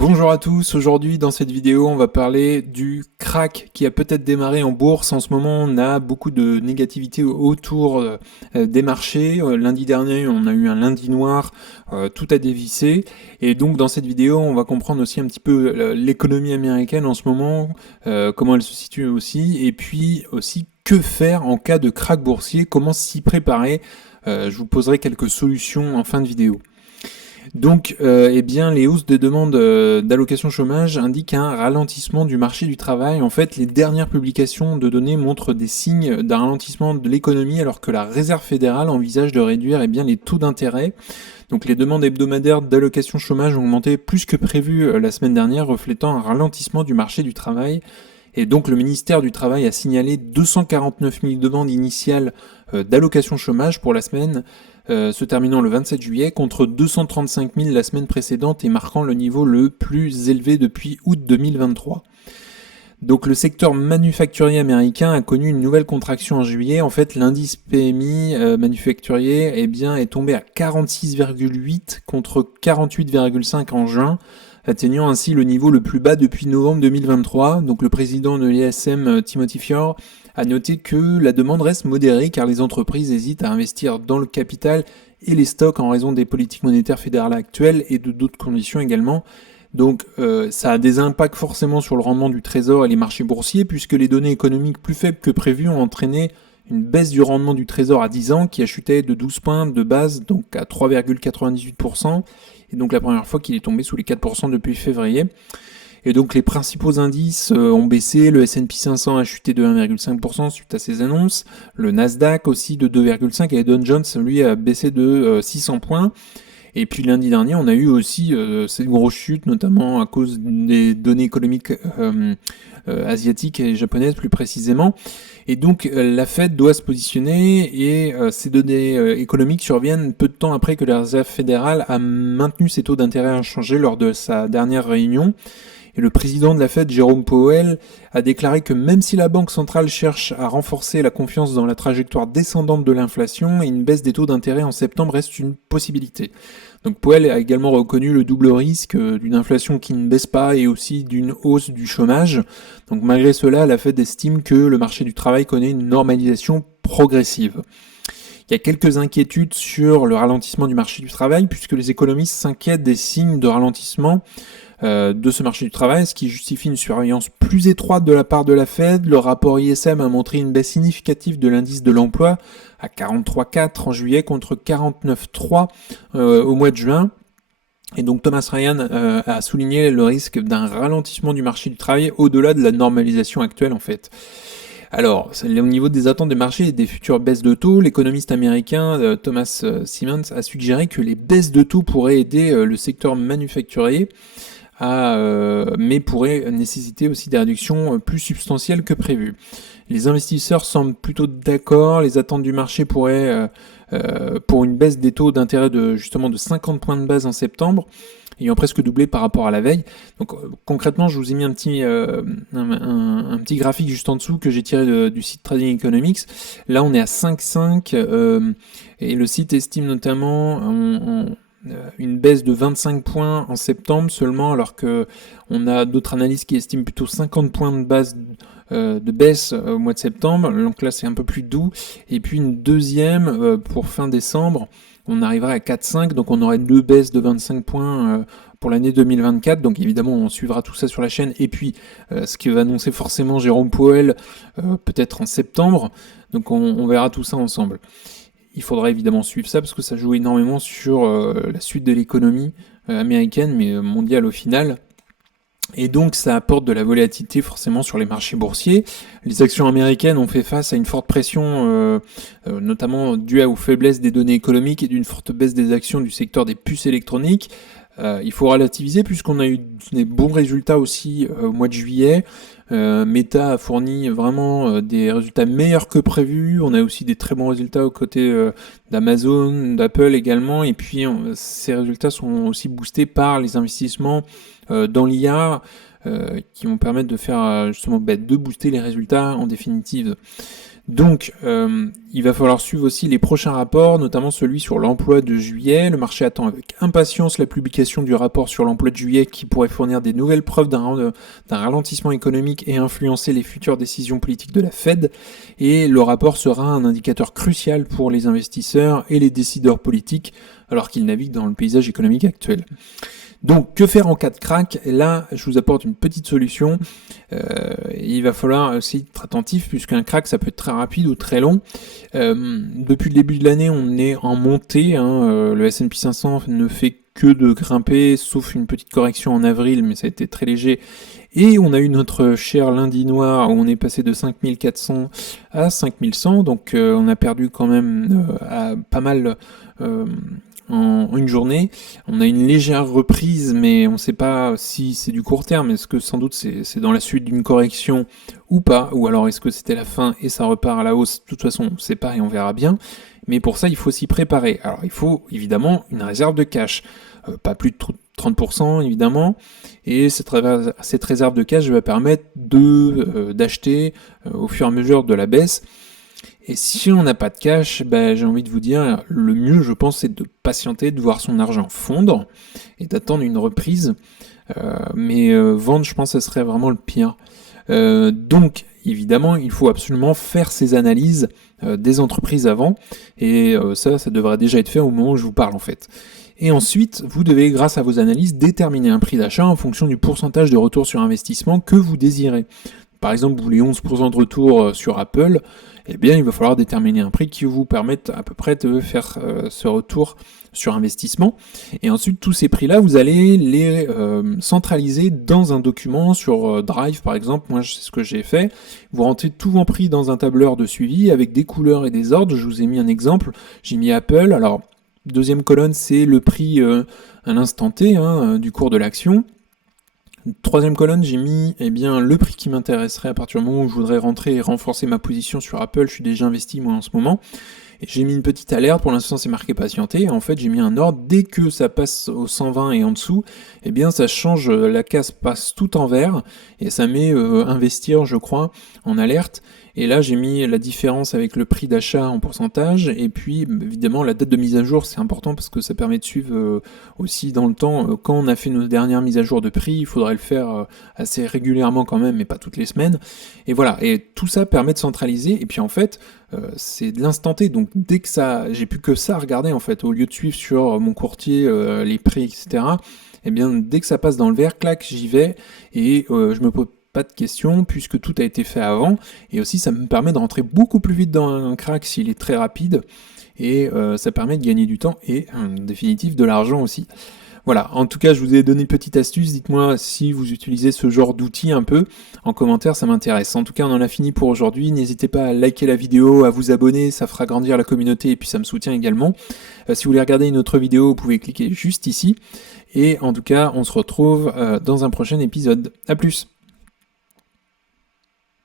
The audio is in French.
Bonjour à tous, aujourd'hui dans cette vidéo on va parler du crack qui a peut-être démarré en bourse. En ce moment on a beaucoup de négativité autour des marchés. Lundi dernier on a eu un lundi noir, tout a dévissé. Et donc dans cette vidéo on va comprendre aussi un petit peu l'économie américaine en ce moment, comment elle se situe aussi, et puis aussi que faire en cas de crack boursier, comment s'y préparer. Je vous poserai quelques solutions en fin de vidéo. Donc, eh bien, les hausses des demandes d'allocation chômage indiquent un ralentissement du marché du travail. En fait, les dernières publications de données montrent des signes d'un ralentissement de l'économie, alors que la Réserve fédérale envisage de réduire eh bien, les taux d'intérêt. Donc, les demandes hebdomadaires d'allocation chômage ont augmenté plus que prévu la semaine dernière, reflétant un ralentissement du marché du travail. Et donc le ministère du Travail a signalé 249 000 demandes initiales d'allocation chômage pour la semaine se terminant le 27 juillet contre 235 000 la semaine précédente et marquant le niveau le plus élevé depuis août 2023. Donc le secteur manufacturier américain a connu une nouvelle contraction en juillet. En fait, l'indice PMI manufacturier est tombé à 46,8 contre 48,5 en juin, atteignant ainsi le niveau le plus bas depuis novembre 2023. Donc le président de l'ISM, Timothy Fiore, a noté que la demande reste modérée car les entreprises hésitent à investir dans le capital et les stocks en raison des politiques monétaires fédérales actuelles et de d'autres conditions également. Donc ça a des impacts forcément sur le rendement du trésor et les marchés boursiers puisque les données économiques plus faibles que prévues ont entraîné une baisse du rendement du trésor à 10 ans qui a chuté de 12 points de base, donc à 3,98%, et donc la première fois qu'il est tombé sous les 4% depuis février. Et donc les principaux indices ont baissé, le S&P 500 a chuté de 1,5% suite à ces annonces, le Nasdaq aussi de 2,5% et le Dow Jones lui a baissé de 600 points. Et puis lundi dernier, on a eu aussi cette grosse chute, notamment à cause des données économiques asiatiques et japonaises plus précisément. Et donc la Fed doit se positionner et ces données économiques surviennent peu de temps après que la Réserve fédérale a maintenu ses taux d'intérêt inchangés lors de sa dernière réunion. Et le président de la Fed, Jérôme Powell, a déclaré que même si la Banque centrale cherche à renforcer la confiance dans la trajectoire descendante de l'inflation, une baisse des taux d'intérêt en septembre reste une possibilité. Donc Powell a également reconnu le double risque d'une inflation qui ne baisse pas et aussi d'une hausse du chômage. Donc malgré cela, la Fed estime que le marché du travail connaît une normalisation progressive. Il y a quelques inquiétudes sur le ralentissement du marché du travail puisque les économistes s'inquiètent des signes de ralentissement de ce marché du travail, ce qui justifie une surveillance plus étroite de la part de la Fed. Le rapport ISM a montré une baisse significative de l'indice de l'emploi à 43,4 en juillet contre 49,3 au mois de juin. Et donc Thomas Ryan a souligné le risque d'un ralentissement du marché du travail au-delà de la normalisation actuelle en fait. Alors, au niveau des attentes des marchés et des futures baisses de taux, l'économiste américain Thomas Simmons a suggéré que les baisses de taux pourraient aider le secteur manufacturier mais pourrait nécessiter aussi des réductions plus substantielles que prévues. Les investisseurs semblent plutôt d'accord, les attentes du marché pourraient, pour une baisse des taux d'intérêt de 50 points de base en septembre, ayant presque doublé par rapport à la veille. Donc concrètement, je vous ai mis un petit graphique juste en dessous que j'ai tiré du site Trading Economics. Là, on est à 5,5 et le site estime notamment une baisse de 25 points en septembre seulement, alors que on a d'autres analystes qui estiment plutôt 50 points de base de baisse au mois de septembre. Donc là, c'est un peu plus doux. Et puis une deuxième pour fin décembre, on arriverait à 4,5, donc on aurait deux baisses de 25 points pour l'année 2024. Donc évidemment, on suivra tout ça sur la chaîne. Et puis, ce que va annoncer forcément Jérôme Powell, peut-être en septembre. Donc on verra tout ça ensemble. Il faudra évidemment suivre ça parce que ça joue énormément sur la suite de l'économie américaine, mais mondiale au final. Et donc ça apporte de la volatilité forcément sur les marchés boursiers. Les actions américaines ont fait face à une forte pression, notamment due aux faiblesses des données économiques et d'une forte baisse des actions du secteur des puces électroniques. Il faut relativiser puisqu'on a eu des bons résultats aussi au mois de juillet. Meta a fourni vraiment des résultats meilleurs que prévus. On a aussi des très bons résultats aux côtés d'Amazon, d'Apple également. Et puis ces résultats sont aussi boostés par les investissements dans l'IA qui vont permettre de faire de booster les résultats en définitive. Donc, il va falloir suivre aussi les prochains rapports, notamment celui sur l'emploi de juillet. Le marché attend avec impatience la publication du rapport sur l'emploi de juillet qui pourrait fournir des nouvelles preuves d'un ralentissement économique et influencer les futures décisions politiques de la Fed. Et le rapport sera un indicateur crucial pour les investisseurs et les décideurs politiques, alors qu'ils naviguent dans le paysage économique actuel. Donc, que faire en cas de crack? Et là, je vous apporte une petite solution. Il va falloir aussi être attentif, puisqu'un crack, ça peut être très rapide ou très long. Depuis le début de l'année, on est en montée. Le S&P 500 ne fait que de grimper, sauf une petite correction en avril, mais ça a été très léger. Et on a eu notre cher lundi noir, où on est passé de 5400 à 5100. Donc, on a perdu quand même pas mal... en une journée. On a une légère reprise, mais on ne sait pas si c'est du court terme. Est-ce que sans doute c'est dans la suite d'une correction ou pas? Ou alors est-ce que c'était la fin et ça repart à la hausse? De toute façon, on ne sait pas et on verra bien. Mais pour ça, il faut s'y préparer. Alors, il faut évidemment une réserve de cash. Pas plus de 30% évidemment. Et cette réserve de cash va permettre d'acheter au fur et à mesure de la baisse. Et si on n'a pas de cash, j'ai envie de vous dire, le mieux, je pense, c'est de patienter, de voir son argent fondre et d'attendre une reprise. Mais vendre, je pense, que ce serait vraiment le pire. Donc, évidemment, il faut absolument faire ces analyses des entreprises avant. Et ça devrait déjà être fait au moment où je vous parle, en fait. Et ensuite, vous devez, grâce à vos analyses, déterminer un prix d'achat en fonction du pourcentage de retour sur investissement que vous désirez. Par exemple, vous voulez 11% de retour sur Apple, eh bien, il va falloir déterminer un prix qui vous permette à peu près de faire ce retour sur investissement. Et ensuite, tous ces prix-là, vous allez les centraliser dans un document sur Drive, par exemple. Moi, c'est ce que j'ai fait. Vous rentrez tous vos prix dans un tableur de suivi avec des couleurs et des ordres. Je vous ai mis un exemple. J'ai mis Apple. Alors, deuxième colonne, c'est le prix à l'instant T du cours de l'action. Troisième colonne, j'ai mis le prix qui m'intéresserait à partir du moment où je voudrais rentrer et renforcer ma position sur Apple. Je suis déjà investi moi en ce moment. Et j'ai mis une petite alerte, pour l'instant c'est marqué patienter. Et en fait j'ai mis un ordre, dès que ça passe au 120 et en dessous, ça change, la case passe tout en vert et ça met investir, je crois, en alerte. Et là j'ai mis la différence avec le prix d'achat en pourcentage, et puis évidemment la date de mise à jour, c'est important parce que ça permet de suivre aussi dans le temps. Quand on a fait nos dernières mises à jour de prix, il faudrait le faire assez régulièrement quand même, mais pas toutes les semaines. Et voilà, et tout ça permet de centraliser, et puis en fait, c'est de l'instant T, donc dès que j'ai plus que ça à regarder en fait, au lieu de suivre sur mon courtier les prix, etc., dès que ça passe dans le vert, clac, j'y vais, et je me pose pas de questions puisque tout a été fait avant, et aussi ça me permet de rentrer beaucoup plus vite dans un crack s'il est très rapide, et ça permet de gagner du temps et en définitive de l'argent aussi. Voilà, en tout cas je vous ai donné une petite astuce, dites-moi si vous utilisez ce genre d'outils un peu, en commentaire ça m'intéresse. En tout cas on en a fini pour aujourd'hui, n'hésitez pas à liker la vidéo, à vous abonner, ça fera grandir la communauté et puis ça me soutient également. Si vous voulez regarder une autre vidéo, vous pouvez cliquer juste ici, et en tout cas on se retrouve dans un prochain épisode. A plus.